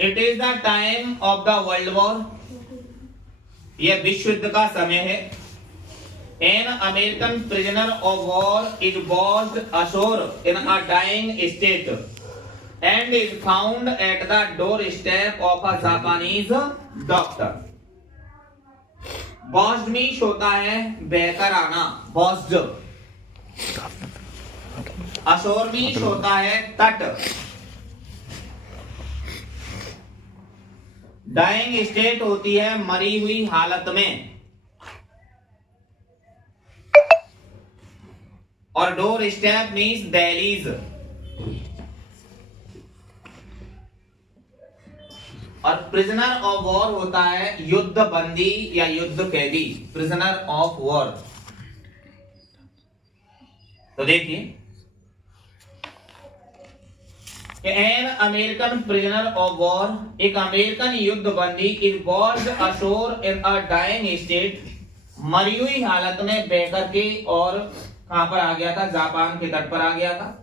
It is the time of the world war, यह विश्व युद्ध का समय है। An American prisoner of war is washed ashore in a dying state and is found at the doorstep of a Japanese doctor. Washed means होता है बहकर आना, वॉच्ड। अशोर मीन्स होता है तट। डाइंग स्टेट होती है मरी हुई हालत में, और डोर स्टेप मीन्स दहलीज। और प्रिजनर ऑफ वॉर होता है युद्ध बंदी या युद्ध कैदी, प्रिजनर ऑफ वॉर। तो देखिए, an American prisoner of war, एक अमेरिकन युद्ध बंदी, is washed ashore in a dying state, मरी हुई हालत में बहकर के, और कहां पर आ गया था? जापान के तट पर आ गया था।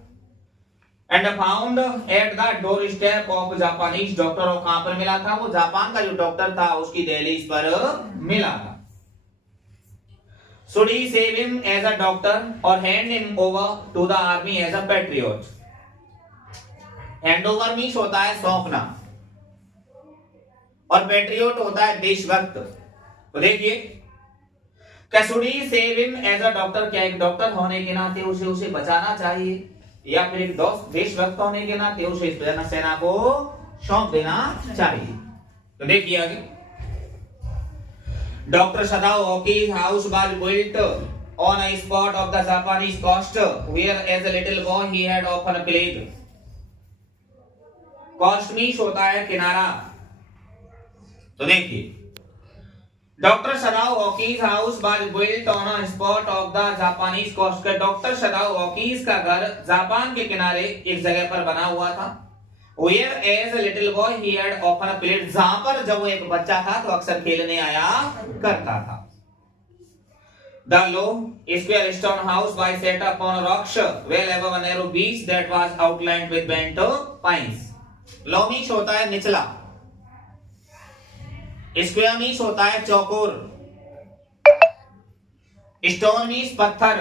And found at the doorstep of Japanese doctor, और कहां पर मिला था? वो जापान का जो डॉक्टर था उसकी दहलीज पर मिला था। Should he save him as a doctor और hand him over to the army as a patriot. Hand over means होता है सौंपना, और पैट्रियट होता है देशभक्त। तो देखिए, क्या should he save him as a doctor, क्या एक डॉक्टर होने के नाते उसे बचाना चाहिए, या फिर एक देशभक्त होने के नाते उसे सेना को सौंप देना चाहिए? तो देखिए आगे, doctor Sadao Hoki's house was built on a spot of the Japanese coast where as a little boy he had often played. Coast means होता है किनारा। तो देखिए, doctor Sadao Hoki's house was built on a spot of the Japanese coast. का doctor Sadao Hoki's का घर Japan के किनारे एक जगह पर बना हुआ था। Where as a little boy he had often played, जहां पर जब वो एक बच्चा था तो अक्सर खेलने आया करता था। The low square stone house was set up on rocks well above a narrow beach that was outlined with bent pines. Low means होता है निचला, स्क्वायर मीन्स होता है चौकोर, स्टोन मीन्स पत्थर,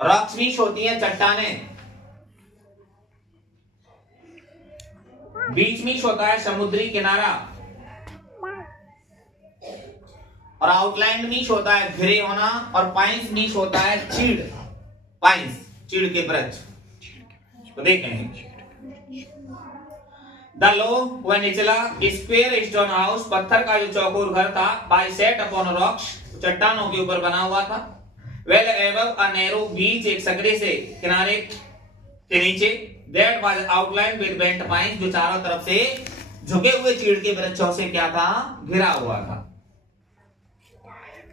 रॉक्स मीन्स होती है चट्टानें, बीच मीन्स होता है समुद्री किनारा, और आउटलाइन मीन्स होता है घिरे होना, और पाइन्स मीन्स होता है चीड़, पाइन्स चीड़ के वृक्ष। तो देखें, द लो वह निचला स्क्वायर स्टोन हाउस, पत्थर का जो चौकोर घर था, बाय सेट अपॉन रॉक्स, चट्टानों के ऊपर बना हुआ था। वेल एबव अ नैरो बीच, एक सकरे से किनारे के नीचे, that was outlined with bent pines, जो चारों तरफ से झुके हुए चीड़ के वृक्षों से क्या था? घिरा हुआ था।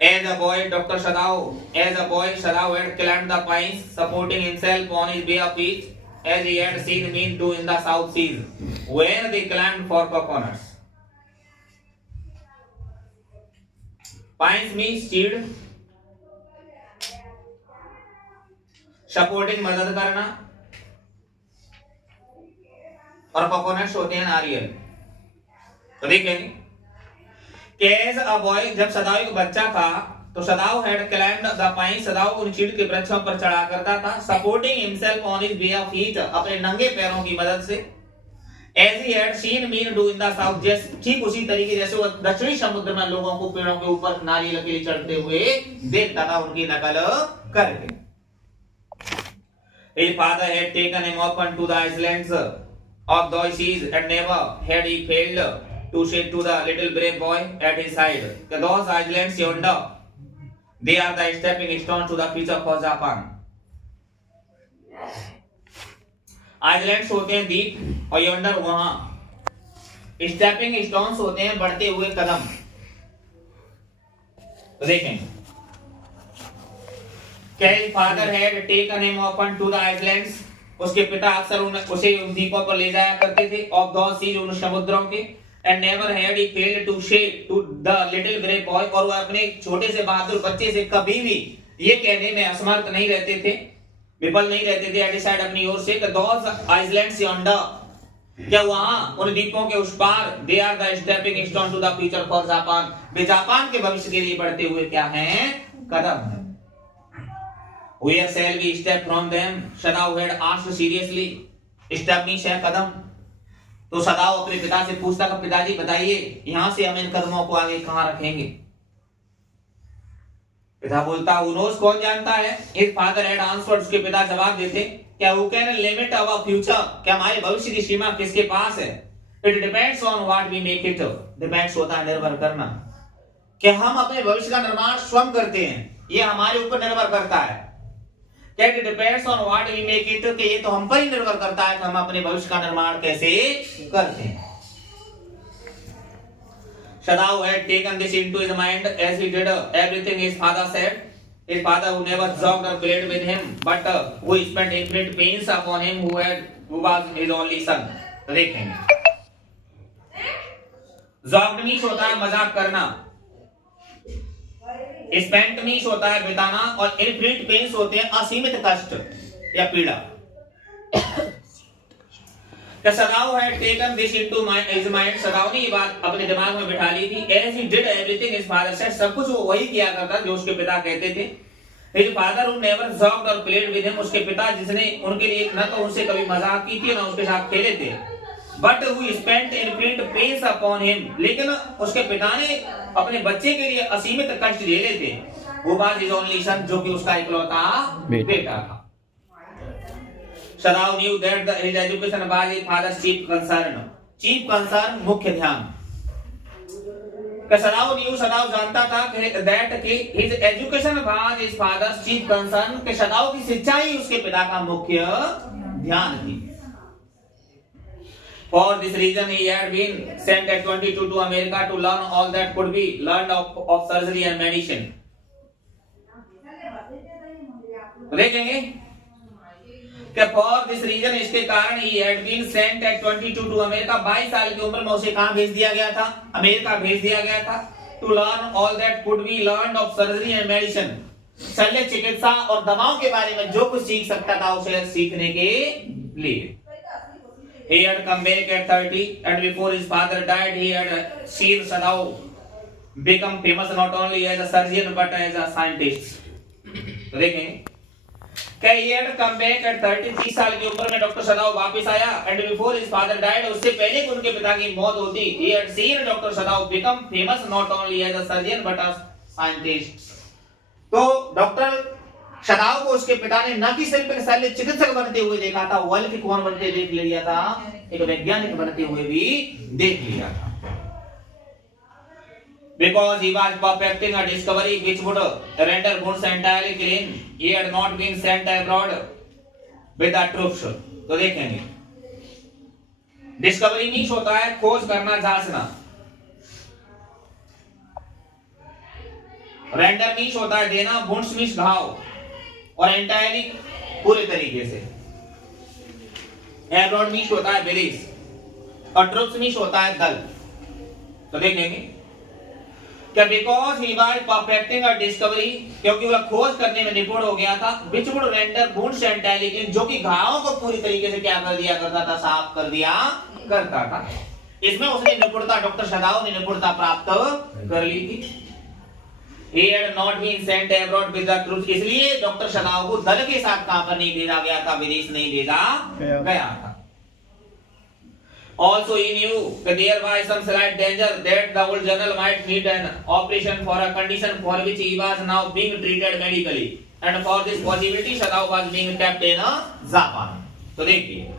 As a boy, Dr. Sadao had climbed the pines, supporting himself on his bare feet, as he had seen men do in the South Seas when they climbed for coconuts. Pines means चीड़, supporting मदद करना, और coconuts होते हैं नारियल। तो देखेंगे, As a boy, जब सदाओ एक बच्चा था तो सदाओ had climbed the pines, सदाओ उन चीड़ के वृक्षों पर चढ़ा करता था, supporting himself on his bare feet, अपने नंगे पैरों की मदद से, as he had seen men do in the south, ठीक उसी तरीके जैसे वो दक्षिणी समुद्र में लोगों को पेड़ों के ऊपर नारियल के लिए चढ़ते हुए देखता था, उनकी नकल करके। His father had taken him often to the islands of the seas, and never had he failed to say to the little brave boy at his side, those islands yonder, they are the stepping stones to the future for Japan. Islands होते हैं द्वीप, और yonder वहां stepping stones होते हैं बढ़ते हुए कदम। तो देखें, His father had taken him often to the islands, उसके पिता अक्सर उसे उन द्वीपों पर ले जाया करते थे, of those seas, उन समुद्रों के, and never had he failed to say to the little brave boy, और वह अपने छोटे से बहादुर बच्चे से कभी भी ये कहने में असमर्थ नहीं रहते थे, विफल नहीं रहते थे, डिसाइड अपनी ओर से दोस आइसलैंड्स यॉन्डर, क्या वहां उन द्वीपों के उस पार, they are the stepping stone to the future for Japan, वे जापान के भविष्य के लिए बढ़ते हुए क्या हैं, कदम। Where shall we step from them? Shadao had asked seriously. Step means है कदम। तो सदाओ अपने पिता से पूछता कि पिताजी बताइए यहां से हम इन कदमों को आगे कहां रखेंगे। पिता बोलता who knows, कौन जानता है। His father had answered, उसके पिता जवाब देते क्या who can limit our future, क्या हमारे भविष्य की सीमा किसके पास है। It depends on what we make it, depends होता है निर्भर करना, कि हम अपने भविष्य का निर्माण स्वयं करते हैं, ये हमारे ऊपर निर्भर करता है। It depends on what we make it, कि ये तो हम पर ही निर्भर करता है कि हम अपने भविष्य का निर्माण कैसे करते हैं। Shadao had taken this into his mind as he did everything his father said. His father who never joked or played with him, but who spent infinite pains upon him, who was his only son. तो देखेंगे, joked means होता है मजाक करना, spent means होता है बिताना, और इनफिनिट पेन्स होते हैं असीमित कष्ट या पीड़ा। Sadao had taken this into his mind, Sadao ने ये बात अपने दिमाग में बिठा ली थी। As he did everything his father said, सब कुछ वो वही किया करता जो उसके पिता कहते थे। हिज फादर हु नेवर जॉक्ड और प्लेड विद हिम, उसके पिता जिसने उनके लिए न तो उनसे कभी मजाक की थी ना उसके साथ खेले थे। But who spent infinite pains upon him, लेकिन उसके पिता ने अपने बच्चे के लिए असीमित कष्ट झेले थे। वो वाज हिज ओनली सन, जो कि उसका इकलौता बेटा था। Shadao knew that his education was his father's chief concern. Chief concern, मुख्य ध्यान। Shadao knew, Shadao जानता था that his education was his father's chief concern, कि Shadao की शिक्षा ही उसके पिता का मुख्य ध्यान थी। For this reason he had been sent at 22 to America to learn all that could be learned of surgery and medicine. देखेंगे कि for this reason, इसके कारण he had been sent at 22 to America, 22 साल की उम्र में उसे कहां भेज दिया गया था, अमेरिका भेज दिया गया था। To learn all that could be learned of surgery and medicine, शल्य चिकित्सा और दवाओं के बारे में जो कुछ सीख सकता था उसे सीखने के लिए। He had come back at 30 and before his father died he had seen Shadao become famous not only as a surgeon but as a scientist. तो देखें कि he had come back at 30, 30 साल की उम्र में डॉक्टर सदाओ वापस आया, and before his father died, उससे पहले कि उनके पिता की मौत होती, he had seen doctor Sadao become famous not only as a surgeon but as scientist. तो डॉक्टर सदाओ को उसके पिता ने न कि सिर्फ एक शल्य चिकित्सक बनते हुए देखा था, बल्कि कौन बनते देख लिया था, एक वैज्ञानिक बनते हुए भी देख लिया था। Because he was perfecting a discovery which would render Gunts entirely clean, he had not been sent abroad with the troops. तो देखेंगे, डिस्कवरी मीन्स होता है खोज करना, जांचना। रेंडर मीन्स होता है देना, वुंड्स मीन्स घाव, और एंटायरली पूरे तरीके से। एब्रॉड मीन्स होता है विदेश, और ट्रूप्स मीन्स होता है दल। तो देखेंगे क्या because he was perfecting a discovery, क्योंकि वह खोज करने में निपुण हो गया था, which would render wounds entirely, जो कि घावों को पूरी तरीके से क्या कर दिया करता था, साफ कर दिया करता था। इसमें उसने निपुणता, डॉक्टर सदाओ ने निपुणता प्राप्त कर ली थी। He had not been sent abroad with the troops, इसलिए डॉक्टर सदाओ को दल के साथ कहां पर नहीं भेजा गया था, विदेश नहीं भेजा गया था। Also he knew that there was some slight danger that the old general might need an operation for a condition for which he was now being treated medically, and for this possibility Shadao was being kept in Japan. तो देखिए,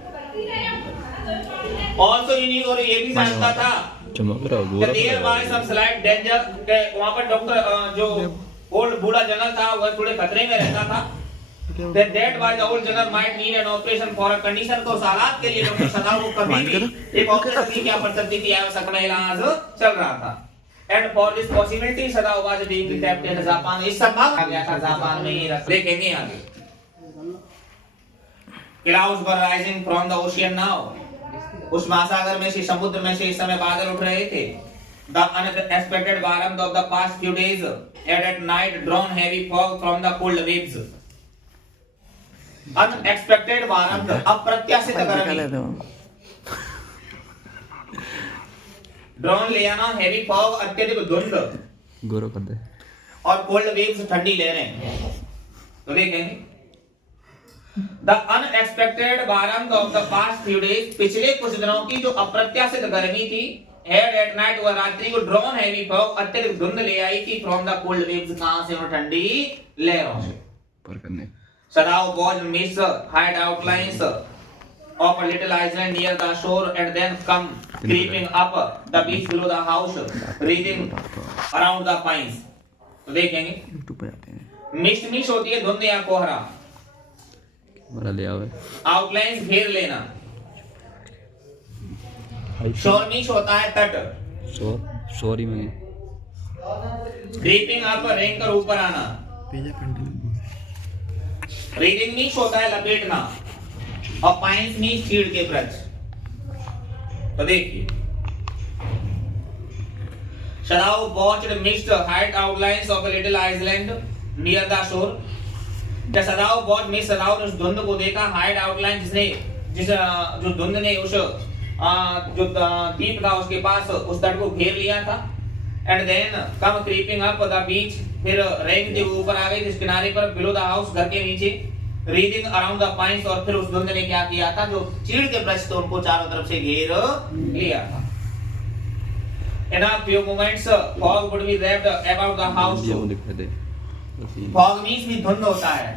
also he knew, और ये भी जानता था that there was some slight danger, कि वहाँ पर डॉक्टर जो ओल्ड बूढ़ा जनरल था वह थोड़े खतरे में रहता था। That was the old general might need an operation for a condition, तो हालात के लिए डॉक्टर सदाओ को कभी भी एक ऑपरेशन की क्या पड़ सकती थी, आवश्यकता इलाज चल रहा था। And for this possibility Shadao was being kept in Japan, इस संभव आ गया था जापान में ही रख। देखेंगे आगे, clouds were rising from the ocean now, उस महासागर में से, समुद्र में से इस समय बादल उठ रहे थे। The unexpected warmth of the past few days had at night drawn heavy fog from the cold waves. Unexpected warrant, अप्रत्याशित गर्मी, ड्रोन ले आना, हैवी फॉग, अत्यधिक धुंध, गोरो कर दे, और कोल्ड वेव्स, ठंडी लहरें। तो देखेंगे the unexpected warrant of the past few days, पिछले कुछ दिनों की जो अप्रत्याशित गर्मी थी, हेड एट नाइट, वह रात्रि को ड्रोन हैवी फॉग, अत्यधिक धुंध ले आई थी, फ्रॉम द कोल्ड वेव्स, कहां से, और ठंडी लहरों से। पर करने Sadao was mist hid outlines of a little island near the shore and then come creeping up the beach below the house, reaching around the pines. तो देखेंगे यूट्यूब पे जाते हैं, मिस्ट होती है धुंध या कोहरा, बड़ा ले आवे, आउटलाइंस घेर लेना, शोर मिश होता है तट, सॉरी में क्रीपिंग अप रेंग कर ऊपर आना, रीडिंग मिश होता है लपेटना, और पाइन्स मीन्स चीड़ के वृक्ष। तो देखिए Sadao watched mist hid outlines of a little island near the shore. जब सदाउ वॉच मिस्ट, सदाउ ने उस धुंध को देखा, हाइट आउटलाइन जो धुंध ने उस जो द्वीप था उसके पास उस तट को घेर लिया था। And then come creeping up the beach, फिर रेंग थी ऊपर आ गई जिस किनारे पर, बिलो द हाउस, घर के नीचे, रीडिंग अराउंड द पाइन्स, और फिर उस धुंध ने क्या किया था, जो चीड़ के वृक्ष थे उनको चारों तरफ से घेर लिया था। In a few moments fog would be wrapped about the house. ये वो दिखा दे, Fog means भी धुंध होता है,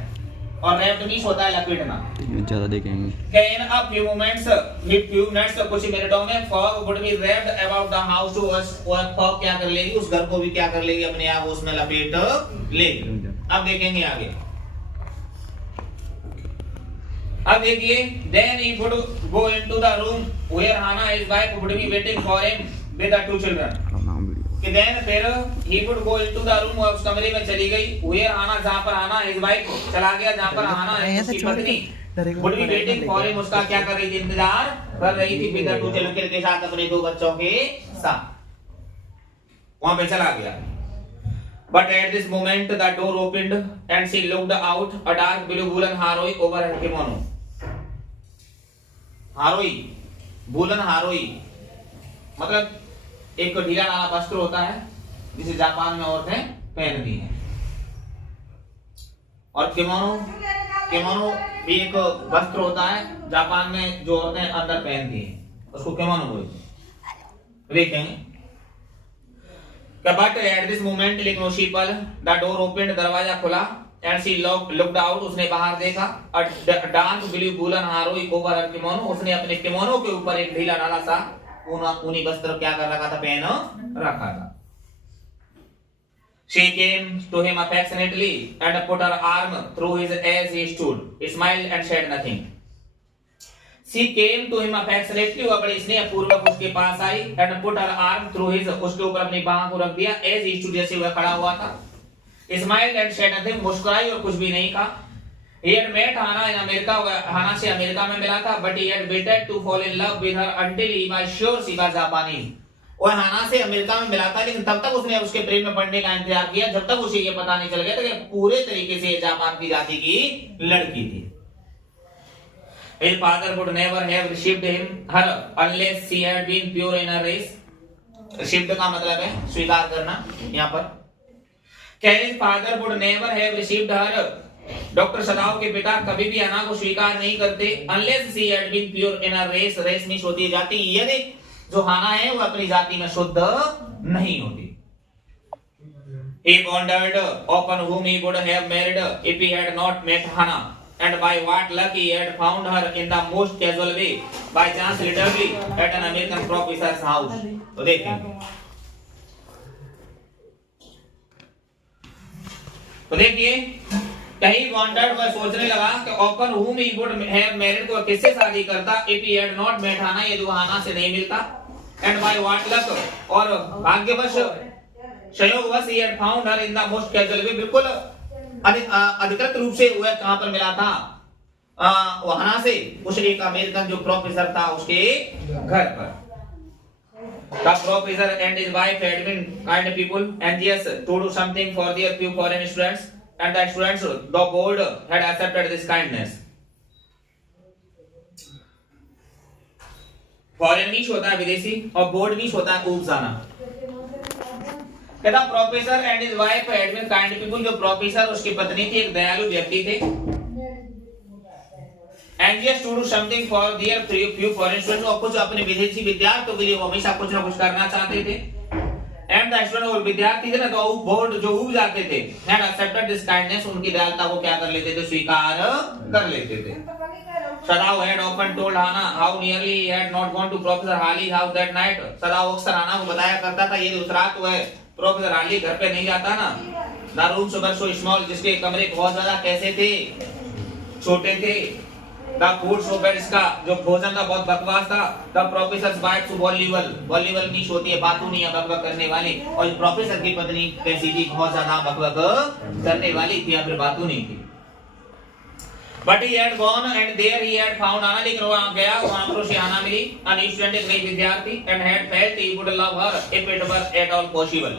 और wrapped means होता है लपेटना। ज्यादा देखेंगे, In a few moments, few minutes, कुछ मिनटों में fog would be wrapped about the house, और fog क्या कर लेगी, उस घर को भी क्या कर लेगी, अपने आप उसमें लपेट लेगी। अब देखेंगे आगे, अब देखिए, then he would go into the room where Hannah his wife would be waiting for him with the two children. कि then फिर he would go into the room, उस कमरे में चली गई, where Hannah, जहाँ पर Hannah his wife चला गया, जहाँ पर Hannah उसकी पत्नी would be waiting for him, उसका क्या कर रही थी, इंतजार कर रही थी, with the two children के साथ, अपने दो बच्चों के साथ, वहाँ पे चला गया। But at this moment the door opened and she looked out, a dark blue woolen haroi over her kimono. Haori, woollen haori मतलब एक ढीला ढाला वस्त्र होता है जिसे जापान में औरतें पहनती हैं, और किमोनो भी एक वस्त्र होता है जापान में जो औरतें अंदर पहनती हैं, उसको किमोनो बोलते हैं। देखेंगे बट एट दिस मोमेंट, लेकिन उसी पल, द डोर ओपन, दरवाजा खुला, एंड शी लुक्ड आउट, उसने बाहर देखा, dark blue woollen haori over her kimono, उसने अपने किमोनो के ऊपर एक ढीला ढाला सा ऊनी वस्त्र क्या कर रखा था, पहन रखा था। She came to him affectionately and put her arm through his as he stood, smiled and said nothing. She came to him affectionately, वह बड़े स्नेहपूर्वक उसके पास आई, and put her arm through his, उसके ऊपर अपनी बाह को रख दिया, as he stood, जैसे वह खड़ा हुआ था, smiled and said nothing, मुस्कुराई और कुछ भी नहीं कहा। He had met Hannah in America, Hannah से अमेरिका में मिला था, but he had waited to fall in love with her until he was sure she was Japanese. और हाना से अमेरिका में मिला था, लेकिन तब तक उसने उसके प्रेम में पड़ने का इंतजार किया जब तक उसे ये पता नहीं चल गया था कि पूरे तरीके से जापान की जाति की लड़की थी। His father would never have received her unless she had been pure in her race. Received का मतलब है स्वीकार करना यहाँ पर। His father would never have received her. Doctor सदाव के पिता कभी भी हना को स्वीकार नहीं करते, unless she had been pure in her race. Race में होती जाति, यदि जो हाना है वो अपनी जाति में शुद्ध नहीं होती। He wondered upon whom he would have married if he had not met Hannah, and by what luck he had found her in the most casual way, by chance literally at an American professor's house. तो देखिए कहीं wandered वह सोचने लगा कि open whom he would have married, को किससे शादी करता if he had not met Hannah, यदि वो हाना से नहीं मिलता, and by what luck, और भाग्यवश संयोगवश he had found her in the most casual way, बिल्कुल अधिकृत रूप से वह कहां पर मिला था, वहां से उस एक अमेरिकन जो प्रोफेसर था उसके घर पर। The professor and his wife had been kind people, anxious to do something for their few foreign students, and the students, though bold, had accepted this kindness. Foreign means होता है विदेशी और board means होता है ऊब जाना। कहता professor and his wife had been kind people, जो प्रोफेसर उसकी पत्नी थी एक दयालु व्यक्ति थे। Anxious to do something for their few foreign students, और कुछ अपने विदेशी विद्यार्थियों के लिए वो हमेशा कुछ ना कुछ करना चाहते थे। एंड द स्टूडेंट और विद्यार्थी थे ना तो बोर्ड जो उब जाते थे हैड एक्सेप्टेड दिस काइंडनेस, उनकी दयालुता को क्या कर लेते थे, स्वीकार कर लेते थे। सदाव had often told Hannah how nearly he had not gone to Professor Harley's house that night. सदाव अक्सर हाना को बताया करता था ये उस रात वो है प्रोफेसर हार्ली घर पे नहीं जाता ना। The rooms were so small, जिसके कमरे बहुत ज्यादा कैसे थे, छोटे थे। The food so bad, इसका जो भोजन था बहुत बकवास था। The professor's wife so voluble, voluble means होती है बातूनी या बकबक करने वाली, और प्रोफेसर की पत्नी कैसी थी, बहुत ज्यादा बकबक करने वाली थी या फिर बातूनी थी। But he had gone and there he had found Anna, लेकिन वहाँ गया वहाँ पर उसे आना मिली, a new student, एक नई विद्यार्थी, and had felt he would love her if it were at all possible.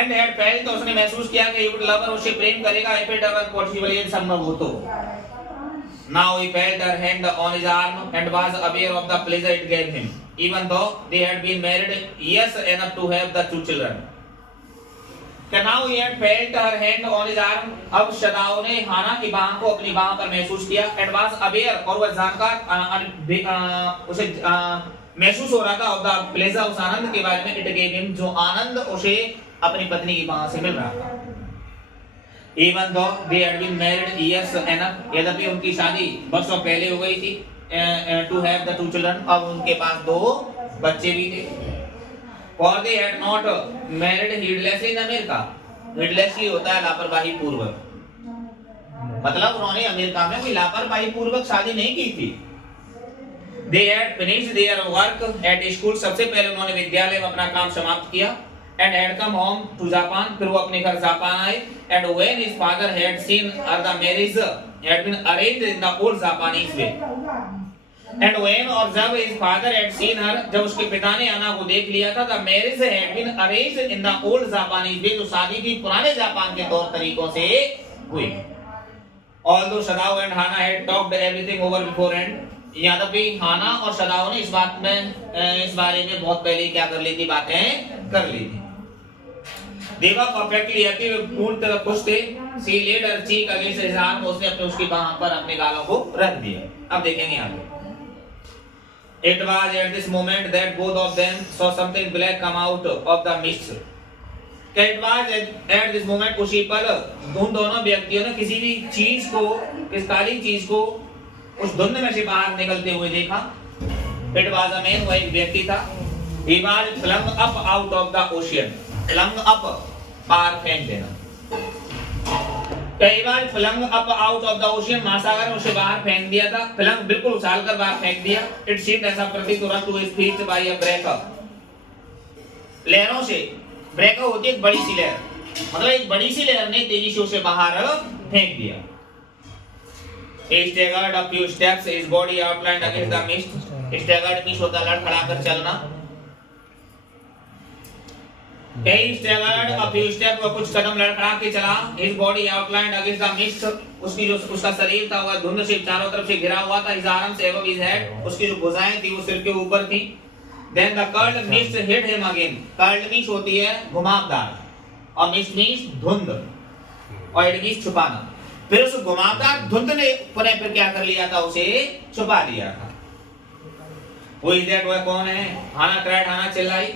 And had felt, तो उसने महसूस किया कि he would love her, उसे प्रेम करेगा if it were possible, यदि संभव हो तो। Now he felt her hand on his arm and was aware of the pleasure it gave him, even though they had been married years enough to have the two children. Now he had felt her hand on his arm, अब शदाओ ने हाना की बाह को अपनी बाह पर महसूस किया, and was aware, और वह जानकार उसे महसूस हो रहा था of the pleasure, उस आनंद के बारे में, it gave him, जो आनंद उसे अपनी पत्नी की बाह से मिल रहा था। Even though they had been married years enough, यद्यपि उनकी शादी वर्षों पहले हो गई थी, to have the two children, अब उनके पास दो बच्चे भी थे। For they had not married heedlessly in America. Heedlessly होता है लापरवाही पूर्वक, मतलब उन्होंने अमेरिका में कोई लापरवाही पूर्वक शादी नहीं की थी। They had finished their work at school, सबसे पहले उन्होंने विद्यालय में अपना काम समाप्त किया, and had come home to Japan, फिर वो अपने घर जापान आए। And when his father had seen her, the marriage had been arranged in the old Japanese way. And when, और जब his father had seen her, जब उसके पिता ने आना को देख लिया था, the marriage had been arranged in the old Japanese way, जो शादी थी पुराने जापान के तौर तरीकों से हुई। Although Sadao and Hannah had talked everything over beforehand, यद्यपि हाना और सदाओ ने इस बारे में बहुत पहले क्या कर ली थी, बातें कर ली थी। They were perfectly happy, पूर्ण तरह खुश थे। She laid her cheek against his arm, उसने अपने उसकी बाह पर अपने गालों को रख दिया। अब देखेंगे आगे। It was at this moment that both of them saw something black come out of the mist. It was at this moment, उसी पल उन दोनों व्यक्तियों ने किसी भी चीज को, किस काली चीज को उस धुंध में से बाहर निकलते हुए देखा। It was a man, वह एक व्यक्ति था। He was flung up out of the ocean. Flung up, बाहर फेंक देना। कई बार flung up out of the ocean, महासागर में उसे बाहर फेंक दिया था। फ्लंग बिल्कुल उछालकर बाहर फेंक दिया। इट सीम्ड, ऐसा प्रतीत हो रहा to his feet by a breaker, लहरों से। ब्रेकर होती है एक बड़ी सी लहर, मतलब एक बड़ी सी लहर ने तेजी से उसे बाहर फेंक दिया। He staggered a few steps, his body outlined against the mist. Staggered means होता है लड़खड़ाकर चलना। He staggered a few steps, वह कुछ कदम लड़खड़ा के चला। His body outlined against the mist, उसकी जो उसका शरीर था वह धुंध से चारों तरफ से घिरा हुआ था। His arms above his head, उसकी जो भुजाएं थी वो सिर के ऊपर थी। Then the curled mist hid him again. Curled means होती है घुमावदार, और mist means धुंध, और it means छुपाना। फिर उस घुमावदार धुंध ने पुनः फिर क्या कर लिया था, उसे छुपा दिया था। Who is that, वह कौन है? हाना cried, हाना चिल्लाई।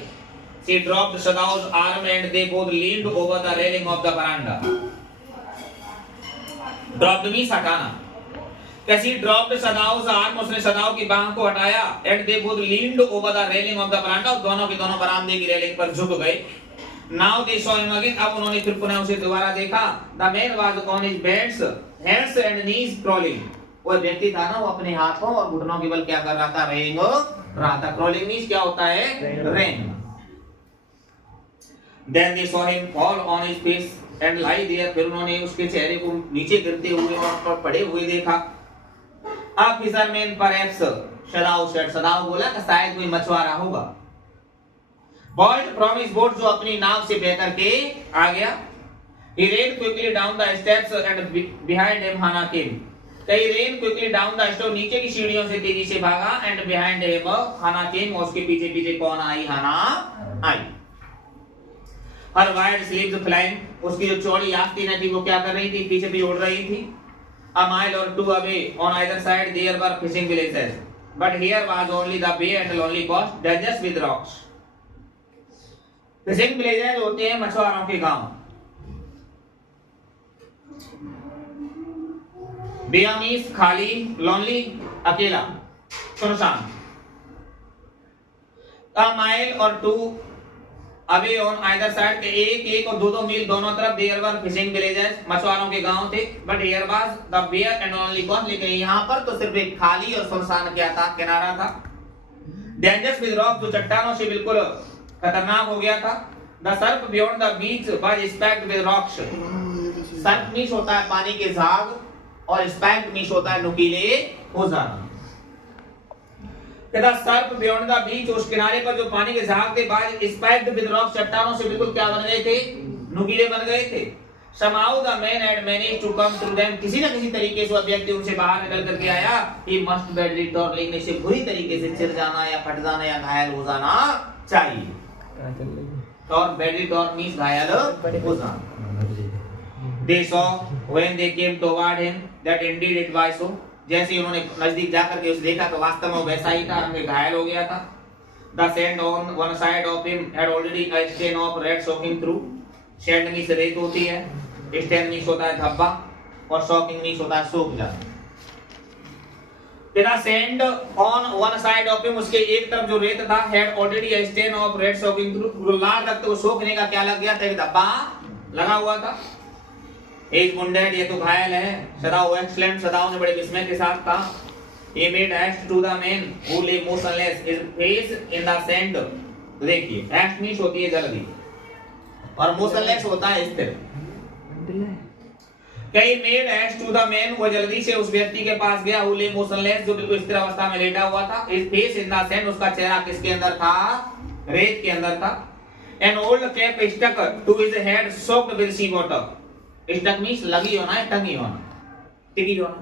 She dropped Sadao's arm and they both leaned over the railing of the veranda. Dropped means हटाना। She dropped Sadao's arm, उसने सदाओ की बाह को हटाया। And they both leaned over the railing of the veranda, और दोनों के दोनों बरामदे की रेलिंग पर झुक गए। Now they saw him again, अब उन्होंने फिर पुनः उसे दोबारा देखा। The man was on his beds, hands and knees crawling. वो व्यक्ति था ना, वो अपने हाथों और घुटनों के बल क्या कर रहा था, रेंग रहा था। Crawling means क्या होता है, रेंग। Then they saw him fall on his face and lie there. फिर उन्होंने उसके चेहरे को नीचे गिरते हुए और पर पड़े हुए देखा। A fisherman perhaps, Sadao said, सदाओ बोला कि शायद कोई मछुआरा होगा। Bolt from his boat, जो अपनी नाव से बहकर के आ गया। He ran quickly down the steps and behind him Hannah came. कई rain quickly down the step, नीचे की सीढ़ियों से तेजी से भागा, एंड बिहाइंड हिम हाना केम, और उसके पीछे पीछे कौन आई? हाना आई। हर वाइड स्लीव्स फ्लाइंग, उसकी जो चौड़ी आस्तीनें थी वो क्या कर रही थी? पीछे भी उड़ रही थी। A mile or two away on either side there were fishing villages, but here was only the bay and lonely coast, dangerous with rocks. Fishing villages होते हैं मछुआरों के गांव। बेअमीज खाली, lonely अकेला, सुनसान। A mile or two अबे on either side के एक और दो मील दोनों तरफ देयर वर फिशिंग विलेजेस, मछुआरों के गांव थे। But here was the bare and only coast, लेकिन यहाँ पर तो सिर्फ एक खाली और सुनसान क्या था? किनारा था। डेंजरस विद रॉक, जो चट्टानों से बिल्कुल खतरनाक हो गया था। The surf beyond the beach was spiked with rocks, surf means होता है पानी के झाग, और स्पैक्ड मींस होता है नुकीले हो जाना। सर्फ बियॉन्ड द बीच, उस किनारे पर जो पानी के झाग थे, बाज स्पैक्ड विद रॉक, चट्टानों से बिल्कुल क्या बन गए थे? नुकीले बन गए थे। Somehow the man had managed to come through them, किसी न किसी तरीके से वह व्यक्ति उनसे बाहर निकल करके आया। He must badly torn, लेकिन इसे बुरी तरीके से चिर जाना या फट जाना या घायल हो जाना चाहिए। और badly torn means घायल हो जाना। They saw when they came toward him that indeed it was so, जैसे उन्होंने नजदीक जाकर के उसे देखा तो वास्तव में वैसा ही था, उनके घायल हो गया था। The sand on one side of him had already a stain of red soaking through, sand means रेत होती है, stain मींस होता है धब्बा, और soaking मींस होता है सोख जाना। The sand on one side of him, उसके एक तरफ जो रेत था, had already a stain of red soaking through, लाल रक्त को सोखने का क्या लग गया था? एक धब्बा लगा हुआ था। He is wounded, ये तो घायल है। सदाओ exclaimed, सदाओ ने बड़े विस्मय के साथ कहा। He made haste to the man who lay motionless, his face in the sand. तो देखिए, haste means होती है जल्दी, और motionless होता है स्थिर। He made haste to the man, वो जल्दी से उस व्यक्ति के पास गया, who lay motionless, जो बिल्कुल स्थिर अवस्था में लेटा हुआ था। His face in the sand, उसका चेहरा किसके अंदर था? रेत के अंदर था। An old cap stuck to his head, soaked with sea water. Stuck means लगी होना है, टंगी होना, टिकी होना।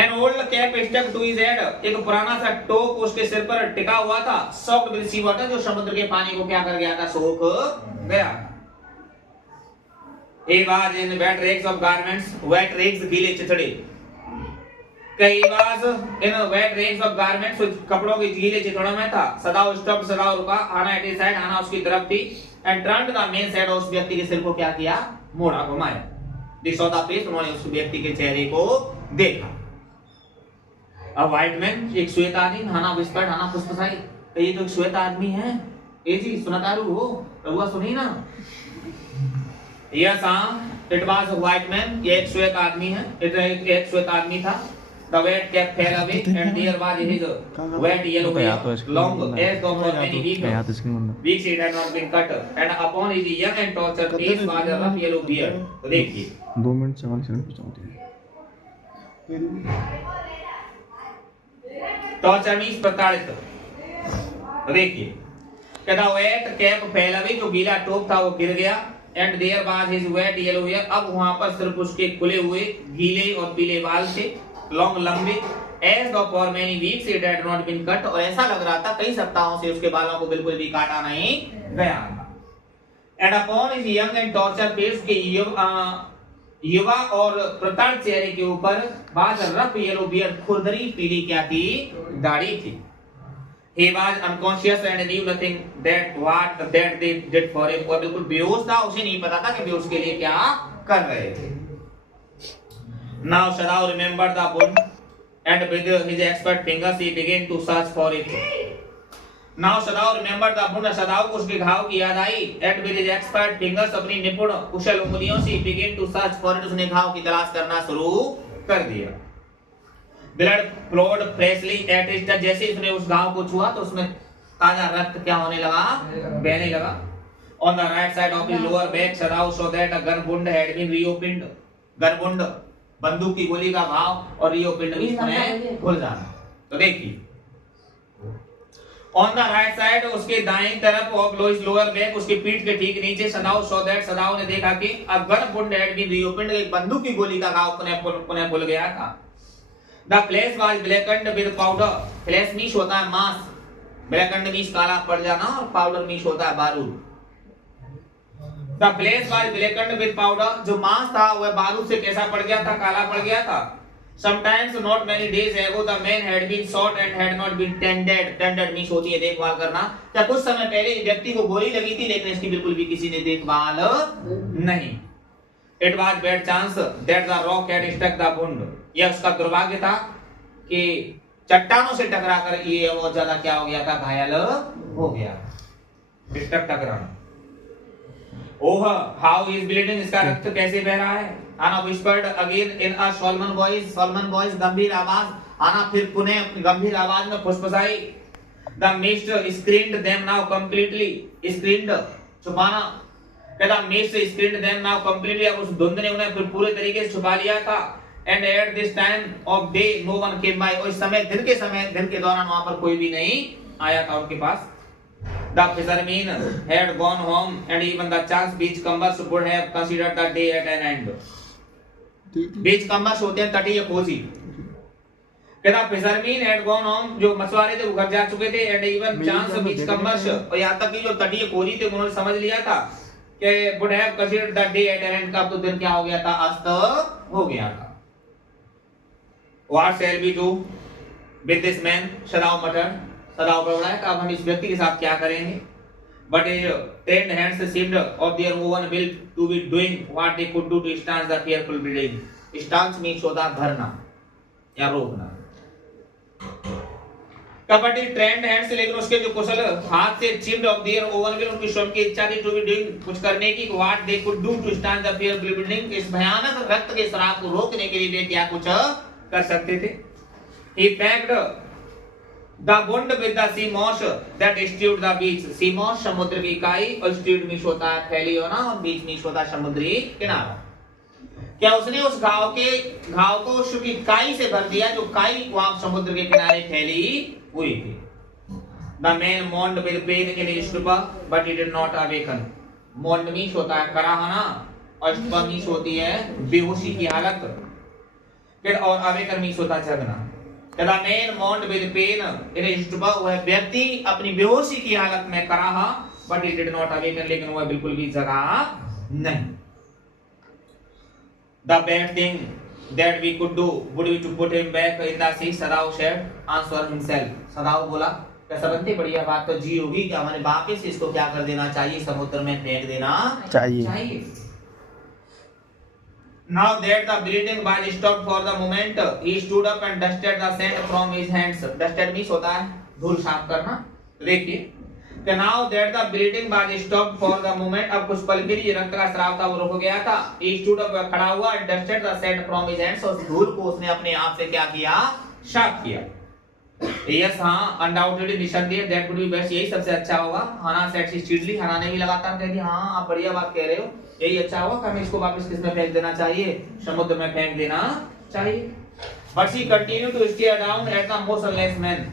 An old cap stuck to his head, एक पुराना सा टोप उसके सिर पर टिका हुआ था। soaked with sea water, जो समुद्र के पानी को क्या कर गया था? सोख गया। He was in wet rags of garments, wet rags गीले चिथड़े। He was in wet rags of garments, कपड़ों के गीले चिथड़ों में था। सदाओ स्टॉप, सदाओ रुका। आना एट हिज साइड, आना उसकी तरफ थी। And turned the man said, उस व्यक्ति के सिर को क्या किया? मोड़ा, घुमाया। They saw the face, उन्होंने उस व्यक्ति के चेहरे को देखा। A white man, एक श्वेत आदमी, हाना whispered, हाना फुसफुसाई, ये तो एक श्वेत आदमी है। ए जी सुनतारू हो, रहुआ सुनी ना? Yes, it was a white man, ये एक श्वेत आदमी है, एक श्वेत आदमी था। The wet cap fell away, and there was his wet yellow hair, long as though for many weeks it had not been cut, and upon his young and tortured face was a rough yellow beard. तो देखिए, 2 minute 7 second पूछते हैं। torture means प्रताड़ित। तो देखिए, कहता wet cap fell away, जो गीला टोप था वो गिर गया, and there was his wet yellow hair, अब वहाँ पर सिर्फ उसके खुले हुए गीले और पीले बाल थे, long लंबे, as though for many weeks it had not been cut, और ऐसा लग रहा था कई सप्ताहों से उसके बालों को बिल्कुल भी काटा नहीं गया था। And upon his young and tortured face, के युवा और प्रताड़ित चेहरे के ऊपर was a rough yellow beard, खुरदरी पीली क्या थी? दाढ़ी थी। He was unconscious and knew nothing that they did for him, वो बिल्कुल बेहोश था, उसे नहीं पता था कि वे उसके लिए क्या कर रहे थे। Now Shadao remembered the wound, and with his expert fingers he began to search for it. Now Shadao remembered the wound, Shadao को उसके घाव की याद आई, and with his expert fingers, अपनी निपुण कुशल उंगलियों से he began to search for it, उसने घाव की तलाश करना शुरू कर दिया। Blood flowed freshly at his touch, जैसे उसने उस घाव को छुआ तो उसमें ताजा रक्त क्या होने लगा? बहने लगा। On the right side of his lower back, Shadao saw that a gun wound had been reopened. Gun wound, बंदूक की गोली का घाव, और रिओपेंड खुल जाना। तो देखिए, ऑन द राइट साइड, उसके दाईं तरफ ऑफ लोइस लोअर बैक, उसके पीठ के ठीक नीचे, सदाव सो दैट, सदाव ने देखा कि a gun wound had been reopened, एक बंदूक की गोली का घाव पुनः खुल गया था। The flesh was blackened with powder, flesh means होता है मांस, ब्लैकेंड मीश काला पड़ जाना, और पाउडर मीश होता है बारूद। The flesh was blackened with powder, जो मांस था वह बारूद से कैसा पड़ गया था, काला पड़ गया था। Sometimes not many days ago the man had been shot and had not been tended. Tended means होती है देखभाल करना। क्या कुछ समय पहले व्यक्ति को गोली लगी थी लेकिन इसकी बिल्कुल भी किसी ने देखभाल नहीं। It was bad chance that the rock had struck the wound. यह उसका दुर्भाग्य था कि चट्टानों से टकराकर ये बहुत ज्यादा क्या हो गया था, घायल हो गया। टकराना। ओह हाउ इज ब्लीडिंग, इसका रक्त कैसे बह रहा है। आना whispered again in a Solomon voice, गंभीर आवाज। आना फिर पुनः गंभीर आवाज में फुसफुसाई। The mist screened them now completely, screened छुपाना। कहता mist screened them now completely, अब उस धुंध ने उन्हें फिर पूरे तरीके से छुपा लिया था। And at this time of day no one came by, और इस समय दिन के दौरान वहां पर कोई भी नहीं आया था उनके पास। The fishermen had gone home and even the chance beachcombers would have considered the day at an end. बीचकम्बर्स होते हैं तटीय खोजी। कहता फिशरमैन had gone home, जो मछुआरे थे वो घर जा चुके थे, and even chance बीचकम्बर्स, और यहाँ तक कि जो तटीय खोजी थे उन्होंने समझ लिया था कि would have considered the day at an end, का तो दिन क्या हो गया था, अस्त हो गया था। What shall we do with this man? सदाव mutton, सदाव बड़ा है, अब हम इस व्यक्ति के साथ क्या करेंगे। But his trained hands seemed of their own will to be doing what they could do to stanch the fearful bleeding. Stanch means होता है भरना या रोकना। कपटी ट्रेंड हैंड्स, लेकिन उसके जो कुशल हाथ से चिम्ड ऑफ देयर ओवन विल, उनकी स्वयं की इच्छा थी टू बी डूइंग, कुछ करने की, what they could do to stand the fear bleeding, इस भयानक रक्त के स्राव को रोकने के लिए वे क्या कुछ कर सकते थे। He packed the wound with the sea moss that strewed the beach, sea moss समुद्र की इकाई, और स्ट्यूड मीन्स होता है फैली होना, और बीच मीन्स होता है समुद्री किनारा। क्या उसने उस घाव को उसकी काई से भर दिया, जो काई वहां समुद्र के किनारे फैली हुई थी। The man moaned with pain in his stupor, but he did not awaken. Moaned means होता है कराहना, और stupor मीन्स होती है बेहोशी की हालत, और awaken मीन्स होता है जगना। The man moaned with pain in his stupor, वह व्यक्ति अपनी बेहोशी की हालत में कराहा, but he did not awaken, लेकिन वह बिल्कुल भी जगा नहीं। The bad thing that we could do would be to put him back in the sea, सदाव said, answer himself. सदाव बोला, कैसा बनती बढ़िया बात तो जी होगी कि हमारे वापस इसको क्या कर देना चाहिए, समुद्र में फेंक देना चाहिए। Now that the bleeding was stopped for the moment, he stood up and dusted the sand from his hands. Dusted means होता है धूल साफ करना। देखिए कि now that the bleeding was stopped for the moment, अब कुछ पल के लिए रक्त का स्राव था वो रुक गया था। He stood up, खड़ा हुआ, and dusted the sand from his hands, और धूल को उसने अपने आप से क्या किया, साफ किया। Yes, हाँ, undoubtedly निसंदेह, that would be best, यही सबसे अच्छा होगा। हाना said stupidly, हाना ने भी लगातार कह दिया, हाँ आप बढ़िया बात कह रहे हो, यही अच्छा होगा कि हमें इसको वापस किसमें फेंक देना चाहिए, समुद्र में फेंक देना चाहिए। But she continued to stare down at the motionless man.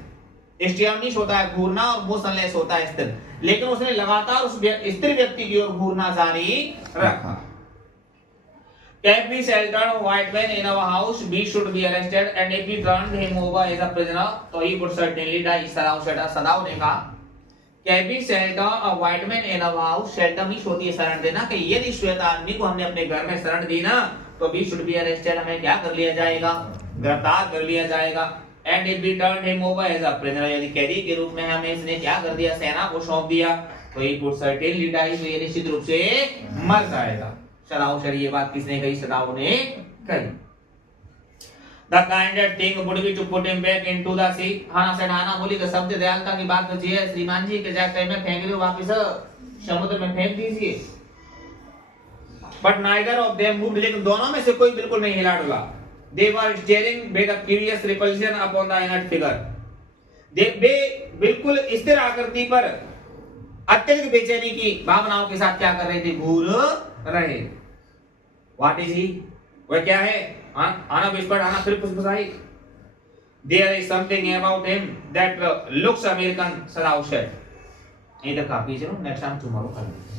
Stare means होता है घूरना, और motionless होता है स्थिर, लेकिन उसने लगातार उस स्थिर व्यक्ति की ओर घूरना जारी रखा। If we shelter white man in our house, we should be arrested, and if we turned him over as a prisoner, so he would certainly die. सदाव ने कहा If we shelter a white man in our house, shelter means होती है शरण देना, कि यदि श्वेत आदमी को हमने अपने घर में शरण दी ना, तो we should be arrested, हमें क्या कर लिया जाएगा, गिरफ्तार कर लिया जाएगा। And if we turned him over as a prisoner, यदि कैदी के रूप में हमें इसने क्या कर दिया, सेना को सौंप दिया, तो he would certainly die, तो ये निश्चित रूप से मर जाएगा। सदाव सर ये बात किसने कही, सदाव ने कही। The kindest thing would be to put him back into the sea. हाना से हाना बोली कि शब्द दयालुता की बात तो है श्रीमान जी, के जाके में फेंक दो, वापस समुद्र में फेंक दीजिए। But neither of them moved, लेकिन दोनों में से कोई बिल्कुल नहीं हिला डुला। They were staring with a curious repulsion upon the inert figure. वे बिल्कुल स्थिर आकृति पर अत्यधिक बेचैनी की भावनाओं के साथ क्या कर रहे थे, घूर रहे। What is he? वह क्या है? आना विस्फोट, आना फिर फुसफुसाई। There is something about him that looks American, Sadao said. ये तो काफी चलो नेक्स्ट टाइम tomorrow कर लेंगे.